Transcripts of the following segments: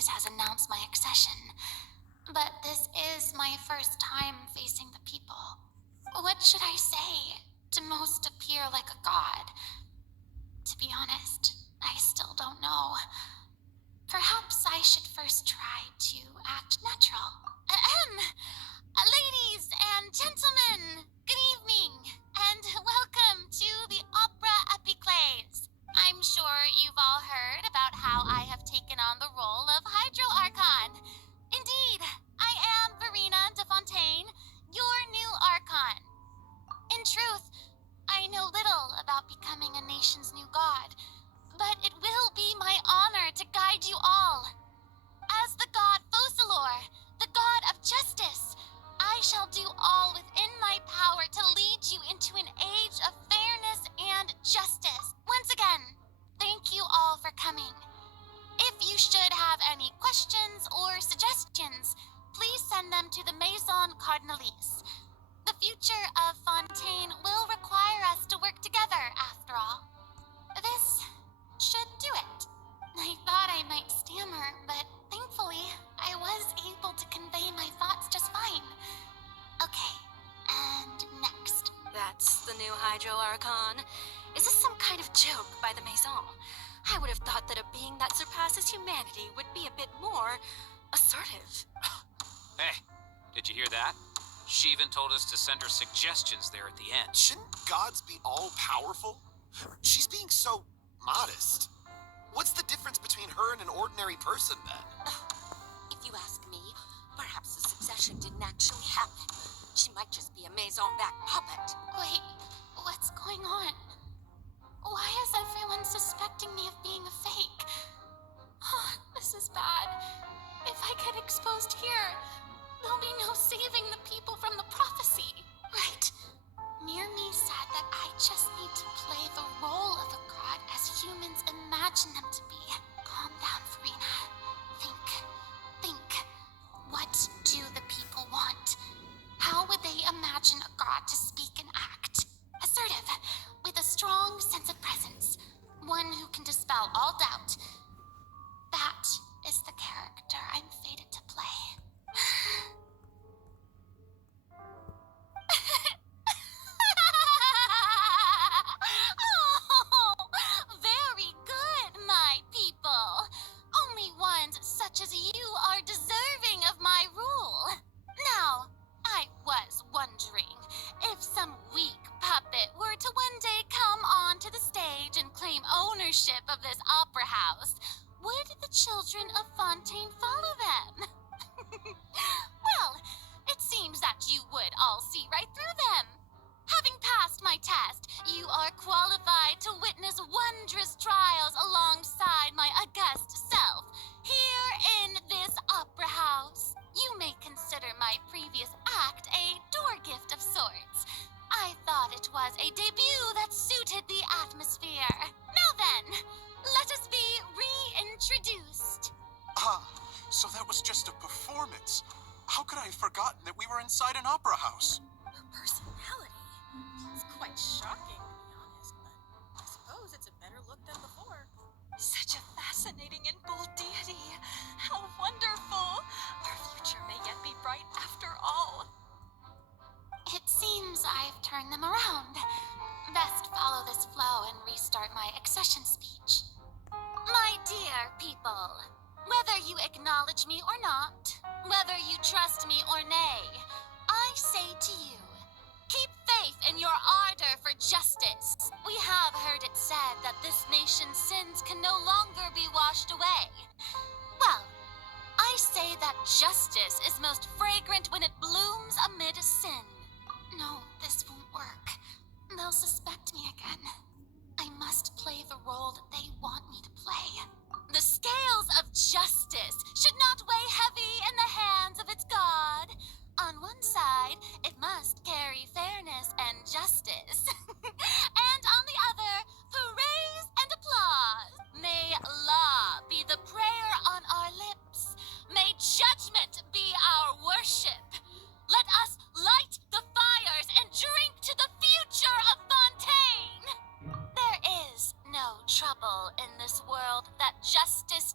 always has announced my accession, but this is my first time facing the people. What should I say to most appear like a god? To be honest, I still don't know. Perhaps I should first try to act natural. Ladies and gentlemen, good evening, and welcome to the Opera Epiclese. I'm sure you've all heard about how I have taken on the role of Hydro Archon. Indeed, I am Furina de Fontaine, your new Archon. In truth, I know little about becoming a nation's new god, but it will be my honor to guide you all. As the god Focalor, the god of justice, I shall do all within my power to lead you into an age of fairness and justice. Once again, thank you all for coming. If you should have any questions or suggestions, please send them to the Maison Cardinalise. The future of Fontaine will require us to work together, after all. This should do it. I thought I might stammer, but thankfully, I was able to convey my thoughts just fine. Okay, and next. That's the new Hydro Archon. Is this some kind of joke by the Maison? I would have thought that a being that surpasses humanity would be a bit more assertive. Hey, did you hear that? She even told us to send her suggestions there at the end. Shouldn't gods be all-powerful? She's being so modest. What's the difference between her and an ordinary person, then? If you ask me, perhaps the succession didn't actually happen. She might just be a Maison-backed puppet. Wait, what's going on? Why is everyone suspecting me of being a fake? Oh, this is bad. If I get exposed here, there'll be no saving the people from the prophecy. Right. Mirmi said that I just need to play the role of a god as humans imagine them to be. Calm down, Furina. Think. What do the people want? How would they imagine a god to speak and act? Assertive, with a strong sense of presence. One who can dispel all doubt. That is the character I'm fated to play. Oh, very good, my people. Only ones such as you are deserving of my rule. Now, I was wondering if some weak puppet were to one day come onto the stage and claim ownership of this opera house, would the children of Fontaine follow them? Well, it seems that you would all see right through them. Having passed my test, you are qualified to witness wondrous trials alongside my august self, here in this opera house. You may consider my previous act a door gift of sorts. I thought it was a debut that suited the atmosphere. Now then, let us be reintroduced. Ah, so that was just a performance. How could I have forgotten that we were inside an opera house? Her personality is quite shocking, to be honest, but I suppose it's a better look than before. Such a fascinating and bold deity. How wonderful. Our future may yet be bright after all. It seems I've turned them around. Best follow this flow and restart my accession speech. My dear people, whether you acknowledge me or not, whether you trust me or nay, I say to you, keep faith in your ardor for justice. We have heard it said that this nation's sins can no longer be washed away. Well, I say that justice is most fragrant when it blooms amid sin. No, this won't work. They'll suspect me again. I must play the role that they want me to play. The scales of justice should not weigh heavy in the hands of its god. On one side, it must carry fairness and justice. And on the other, praise and applause. May law be the prayer on our lips. May judgment be our worship. Let us light the fires and drink to the future of Fontaine. There is no trouble in this world that justice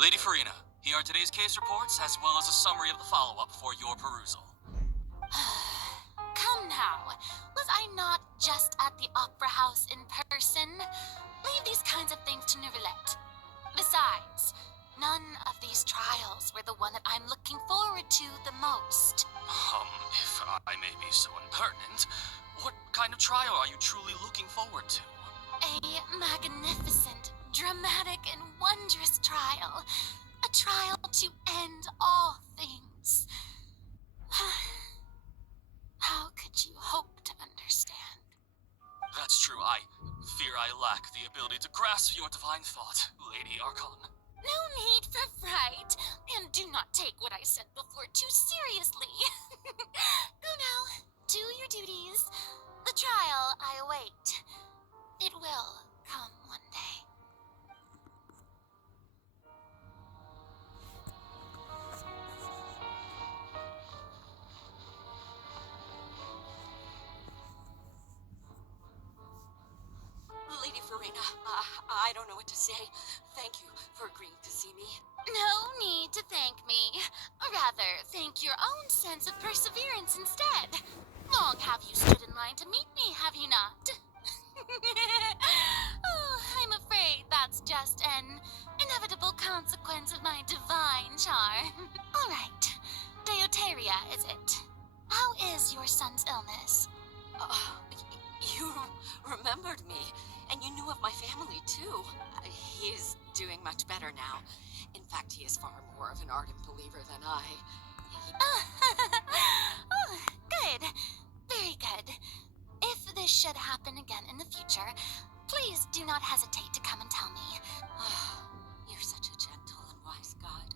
Lady Furina, here are today's case reports as well as a summary of the follow-up for your perusal. Come now. Was I not just at the Opera House in person? Leave these kinds of things to Neuvillette. Besides, none of these trials were the one that I'm looking forward to the most. If I may be so impertinent, what kind of trial are you truly looking forward to? A magnificent, dramatic, and wondrous trial. A trial to end all things. How could you hope to understand? That's true. I fear I lack the ability to grasp your divine thought, Lady Archon. No need for fright, and do not take what I said before too seriously. Go now, do your duties. The trial I await. It will come one day. Lady Furina, I don't know what to say. Thank you for agreeing to see me. No need to thank me. Rather, thank your own sense of perseverance instead. Long have you stood in line to meet me, have you not? Oh, I'm afraid that's just an inevitable consequence of my divine charm. All right, Deoteria, is it? How is your son's illness? You remembered me, and you knew of my family, too. He is doing much better now. In fact, he is far more of an ardent believer than I. Oh, good. Very good. If this should happen again in the future, please do not hesitate to come and tell me. You're such a gentle and wise god.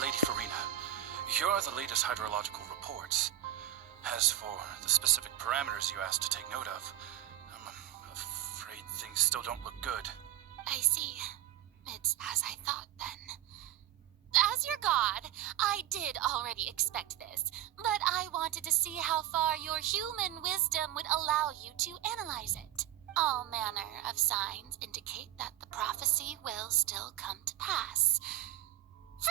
Lady Furina, here are the latest hydrological reports. As for the specific parameters you asked to take note of, I'm afraid things still don't look good. I see. It's as I thought then. As your god, I did already expect this, but I wanted to see how far your human wisdom would allow you to analyze it. All manner of signs indicate that the prophecy will still come to pass.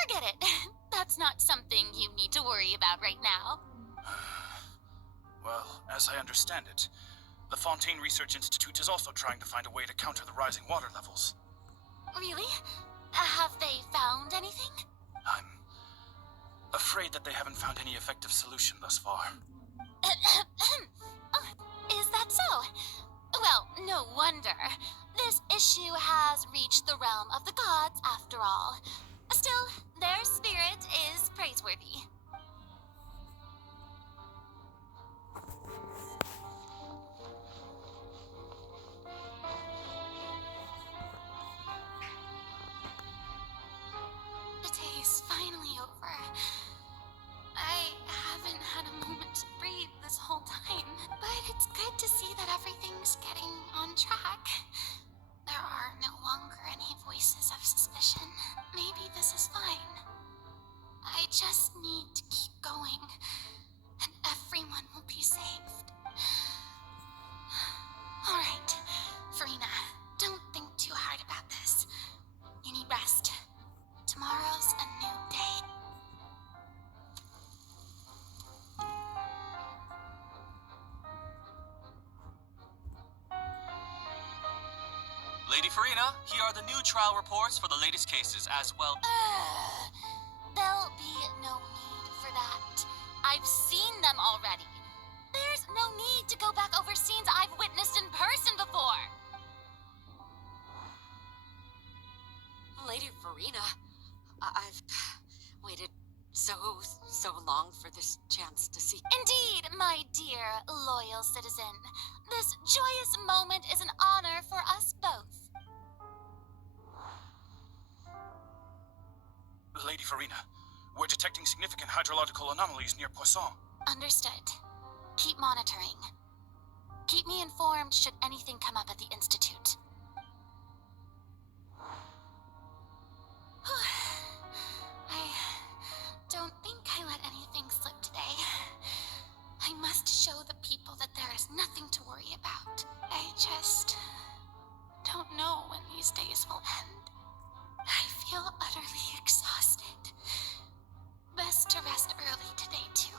Forget it. That's not something you need to worry about right now. Well, as I understand it, the Fontaine Research Institute is also trying to find a way to counter the rising water levels. Really? Have they found anything? I'm afraid that they haven't found any effective solution thus far. Is that so? Well, no wonder. This issue has reached the realm of the gods, after all. Still, their spirit is praiseworthy. The day is finally over. I haven't had a moment to breathe this whole time, but it's good to see that everything's getting on track. There are no longer any voices of suspicion. Maybe this is fine. I just need to keep going, and everyone will be saved. All right, Furina, don't think too hard about this. You need rest. Tomorrow's a new day. Lady Furina, here are the new trial reports for the latest cases as well. There'll be no need for that. I've seen them already. There's no need to go back over scenes I've witnessed in person before. Lady Furina, I've waited so long for this chance to see. Indeed, my dear, loyal citizen. This joyous moment is an honor for us both. Lady Furina, we're detecting significant hydrological anomalies near Poisson. Understood. Keep monitoring. Keep me informed should anything come up at the Institute. I don't think I let anything slip today. I must show the people that there is nothing to worry about. I just don't know when these days will end. I feel utterly exhausted. Best to rest early today, too.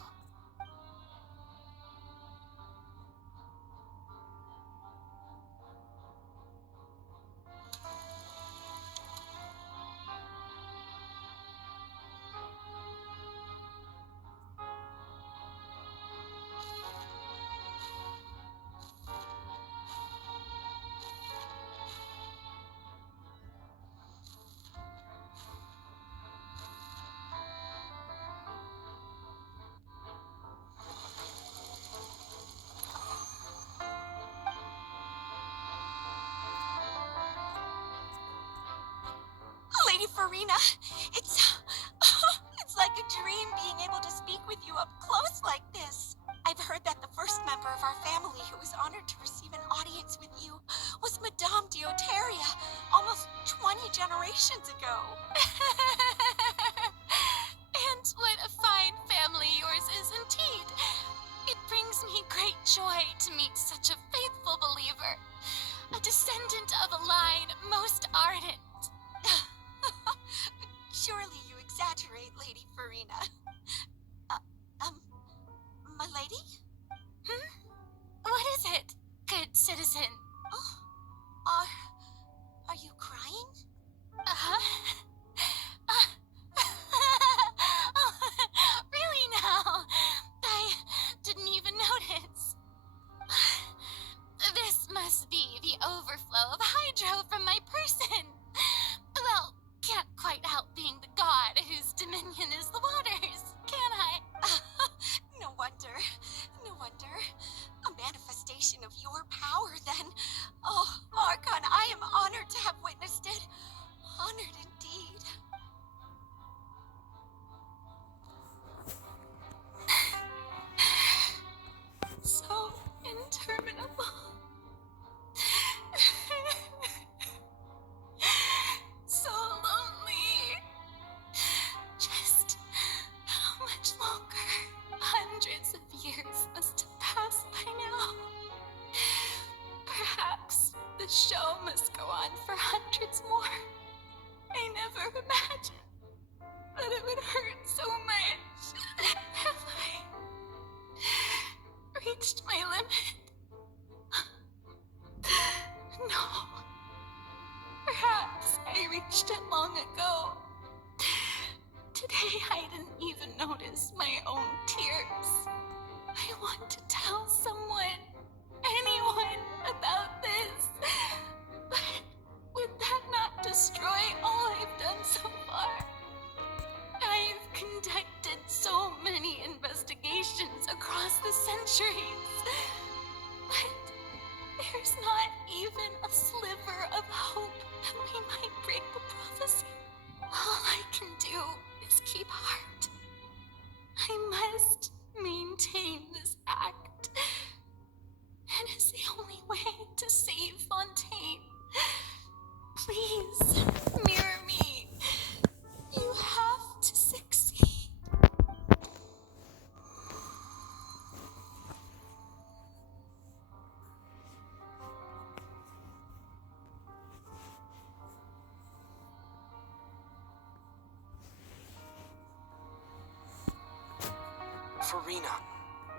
Lady Furina, it's like a dream being able to speak with you up close like this. I've heard that the first member of our family who was honored to receive an audience with you was Madame Dioteria, almost 20 generations ago. And what a fine family yours is indeed. It brings me great joy to meet such a faithful believer, a descendant of a line most ardent. Surely you exaggerate, Lady Furina. My lady? What is it, good citizen? Oh, are you crying? Oh, really now? I didn't even notice. This must be the overflow of hydro from my person. Well, can't quite help being the god whose dominion is the waters, can I? No wonder. No wonder. A manifestation of your power, then. Oh, Archon, I am honored to have witnessed it. Honored indeed. So interminable. So lonely. Just how much longer? Hundreds of years must have passed by now. Perhaps the show must go on for hundreds more. I never imagined that it would hurt so much. Have I reached my limit? No. Perhaps I reached it long ago. Today I didn't even notice my own tears. I want to tell someone, anyone, about this. But would that not destroy all I've done so far? I've conducted so many investigations across the centuries. But there's not even a sliver of hope that we might break the prophecy. All I can do is keep heart. I must maintain this act. It is the only way to save Fontaine. Please, mirror me. You have to succeed. Furina,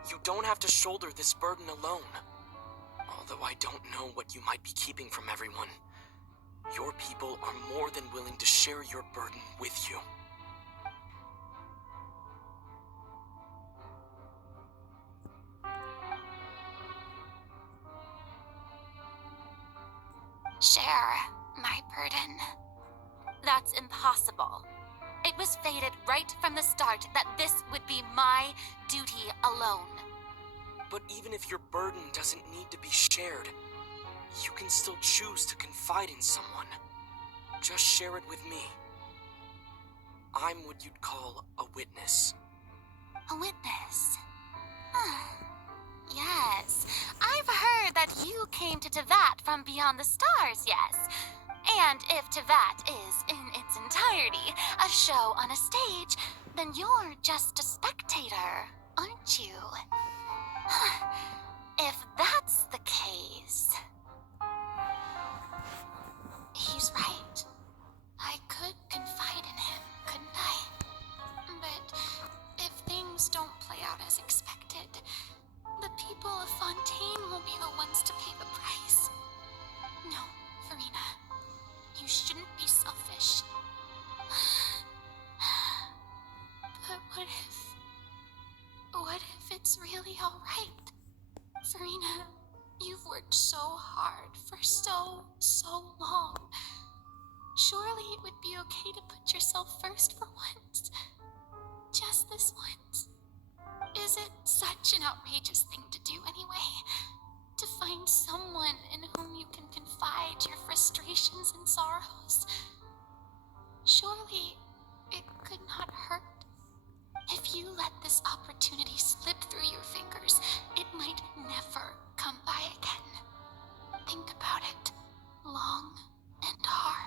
you don't have to shoulder this burden alone. Although I don't know what you might be keeping from everyone, your people are more than willing to share your burden with you. Share my burden. That's impossible. It was fated right from the start that this would be my duty alone. But even if your burden doesn't need to be shared, you can still choose to confide in someone. Just share it with me. I'm what you'd call a witness. A witness? Yes, I've heard that you came to Tevat from beyond the stars, yes. And if Tevat is, in its entirety, a show on a stage, then you're just a spectator, aren't you? If that's the case... He's right. I could confide in him, couldn't I? But if things don't play out as expected, the people of Fontaine will be the ones to pay the price. No, Furina. You shouldn't be selfish. But what if it's really alright? Furina, you've worked so hard for so long. Surely it would be okay to put yourself first for once. Just this once. Is it such an outrageous thing to do anyway? To find someone in whom you can confide your frustrations and sorrows? Surely it could not hurt. If you let this opportunity slip through your fingers, it might never come by again. Think about it long and hard.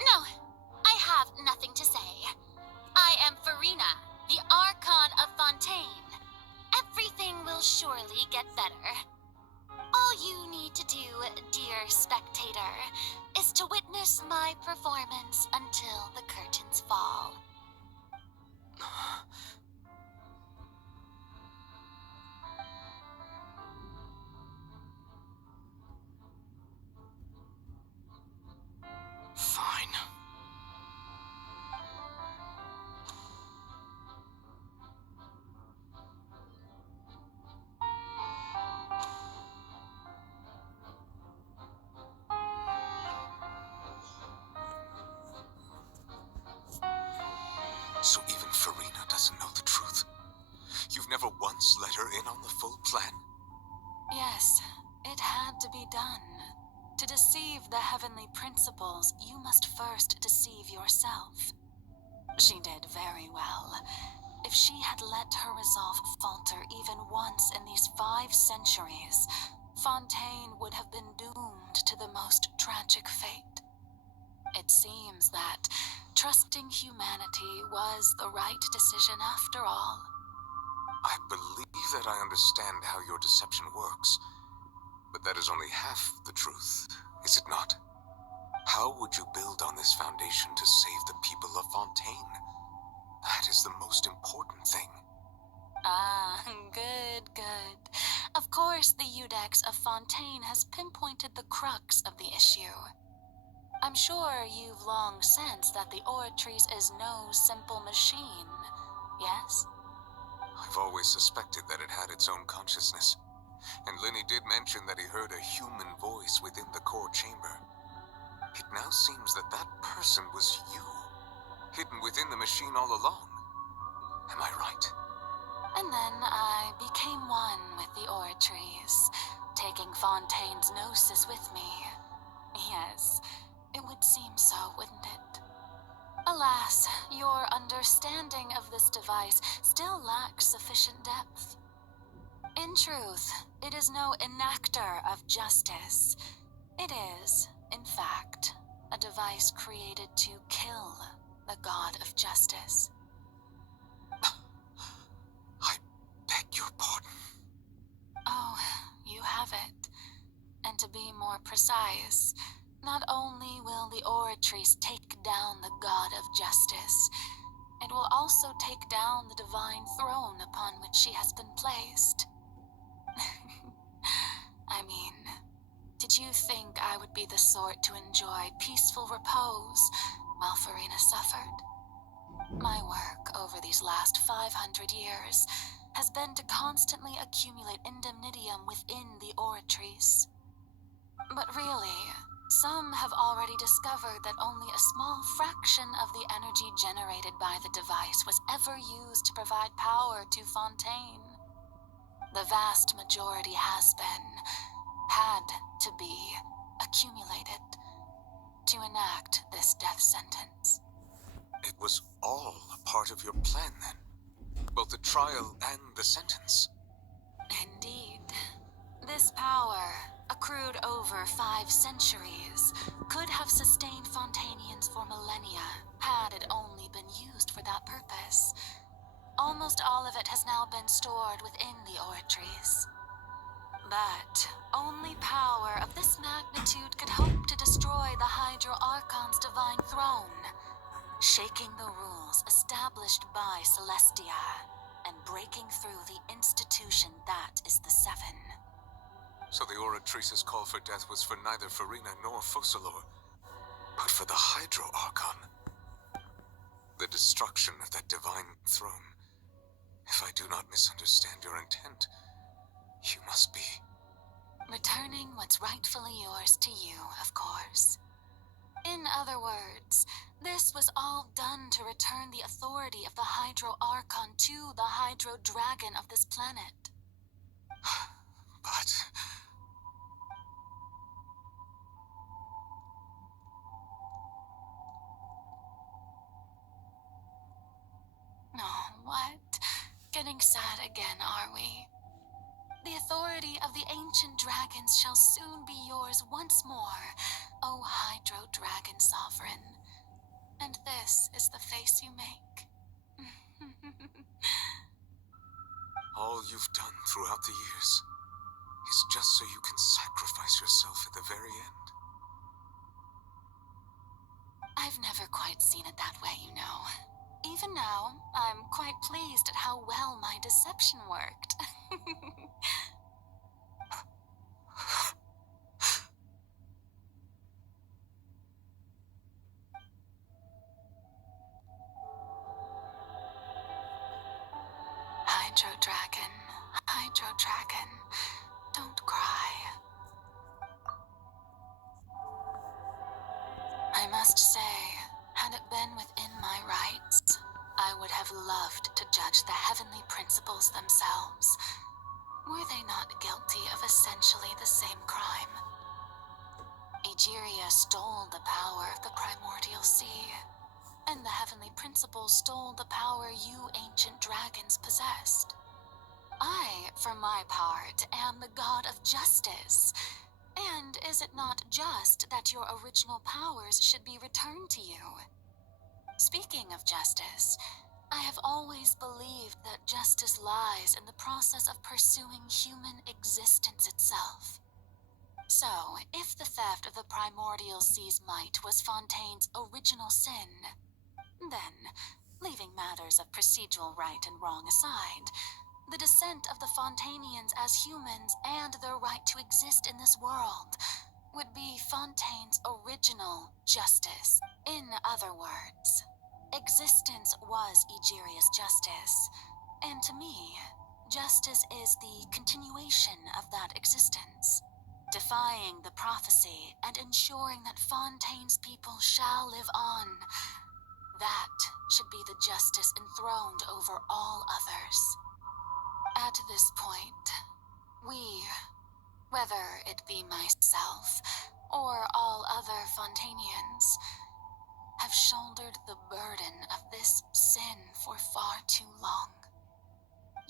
No, I have nothing to say. I am Furina, the Archon of Fontaine. Everything will surely get better. All you need to do, dear spectator, is to witness my performance until the curtains fall. Fine. So even Furina doesn't know the truth. You've never once let her in on the full plan? Yes, it had to be done. To deceive the heavenly principles, you must first deceive yourself. She did very well. If she had let her resolve falter even once in these 5 centuries, Fontaine would have been doomed to the most tragic fate. It seems that trusting humanity was the right decision after all. I believe that I understand how your deception works, but that is only half the truth, is it not? How would you build on this foundation to save the people of Fontaine? That is the most important thing. Ah, good. Of course, the Iudex of Fontaine has pinpointed the crux of the issue. I'm sure you've long sensed that the Oratrice is no simple machine, yes? I've always suspected that it had its own consciousness, and Lenny did mention that he heard a human voice within the core chamber. It now seems that that person was you, hidden within the machine all along. Am I right? And then I became one with the Oratrice, taking Fontaine's gnosis with me. Yes, it would seem so, wouldn't it? Alas, your understanding of this device still lacks sufficient depth. In truth, it is no enactor of justice. It is, in fact, a device created to kill the god of justice. I beg your pardon. Oh, you have it. And to be more precise, not only will the Oratrice take down the god of justice, it will also take down the divine throne upon which she has been placed. I mean, did you think I would be the sort to enjoy peaceful repose while Furina suffered? My work over these last 500 years has been to constantly accumulate indemnitium within the Oratrice. But really, some have already discovered that only a small fraction of the energy generated by the device was ever used to provide power to Fontaine. The vast majority had to be, accumulated to enact this death sentence. It was all a part of your plan then? Both the trial and the sentence? Indeed. This power, accrued over 5 centuries, could have sustained Fontainians for millennia, had it only been used for that purpose. Almost all of it has now been stored within the oratories. But only power of this magnitude could hope to destroy the Hydro Archon's divine throne, shaking the rules established by Celestia, and breaking through the institution that is the Seven. So the Oratrice's call for death was for neither Furina nor Focalor, but for the Hydro Archon. The destruction of that divine throne. If I do not misunderstand your intent, you must be... Returning what's rightfully yours to you, of course. In other words, this was all done to return the authority of the Hydro Archon to the Hydro Dragon of this planet. But... Oh, what? Getting sad again, are we? The authority of the ancient dragons shall soon be yours once more, O Hydro Dragon Sovereign. And this is the face you make. all you've done throughout the years is just so you can sacrifice yourself at the very end. I've never quite seen it that way, you know. Even now, I'm quite pleased at how well my deception worked. Hydro Dragon, don't cry. I must say, had it been within my rights, I would have loved to judge the heavenly principles themselves. Were they not guilty of essentially the same crime? Egeria stole the power of the primordial sea, and the heavenly principles stole the power you ancient dragons possessed. I, for my part, am the god of justice. And is it not just that your original powers should be returned to you? Speaking of justice, I have always believed that justice lies in the process of pursuing human existence itself. So, if the theft of the primordial sea's might was Fontaine's original sin, then, leaving matters of procedural right and wrong aside, the descent of the Fontainians as humans and their right to exist in this world would be Fontaine's original justice. In other words, existence was Egeria's justice, and to me, justice is the continuation of that existence, defying the prophecy and ensuring that Fontaine's people shall live on. That should be the justice enthroned over all others. At this point, we, whether it be myself or all other Fontainians, have shouldered the burden of this sin for far too long.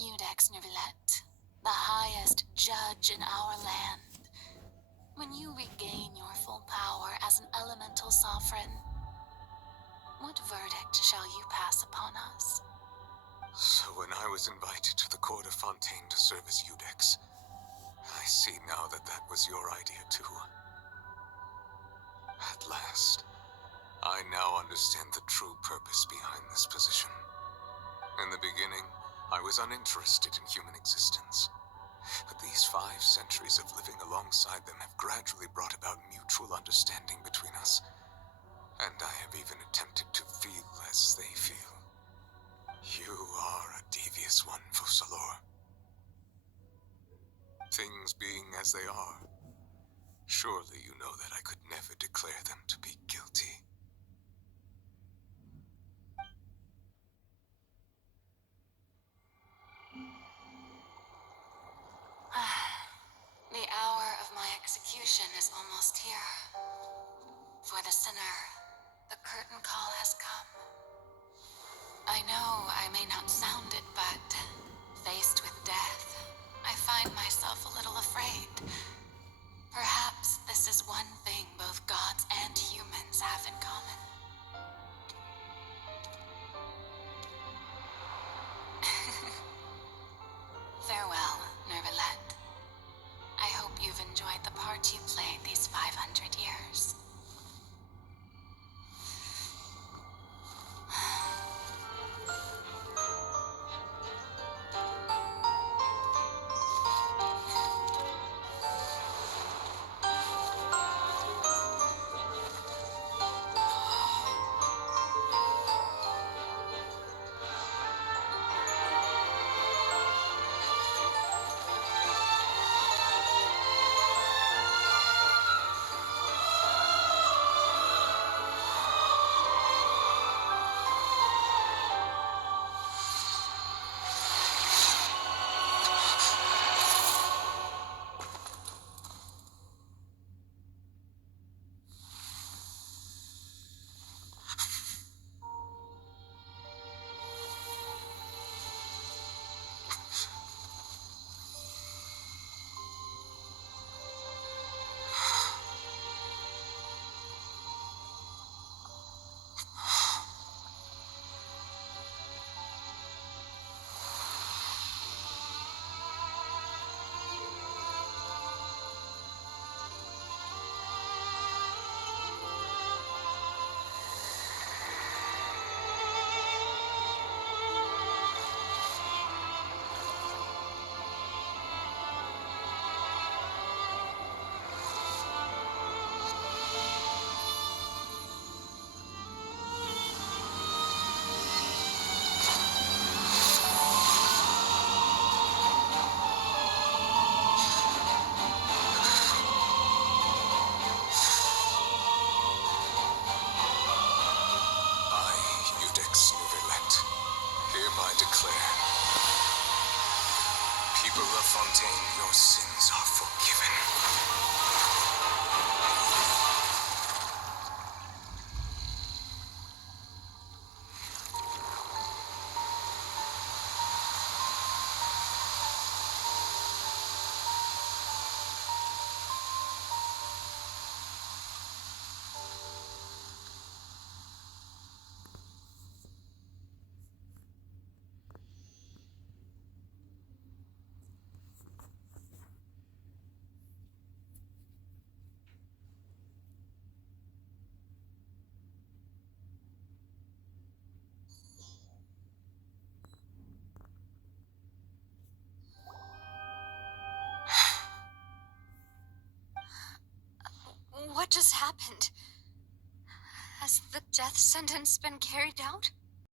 Iudex Neuvillette, the highest judge in our land, when you regain your full power as an elemental sovereign, what verdict shall you pass upon us? So when I was invited to the court of Fontaine to serve as Iudex, I see now that that was your idea too. At last, I now understand the true purpose behind this position. In the beginning, I was uninterested in human existence. But these 5 centuries of living alongside them have gradually brought about mutual understanding between us. And I have even attempted to feel as they feel. You are a devious one, Focalor. Things being as they are, surely you know that I could never declare them to be guilty. salvation is almost here. For the sinner, the curtain call has come. I know I may not sound it, but faced with death, I find myself a little afraid. Perhaps this is one thing both gods and humans have in common. Farewell, Nervalette. I hope you've enjoyed the part you played these 500 years. Hereby declare, people of Fontaine, your sins are forgiven. What just happened? Has the death sentence been carried out?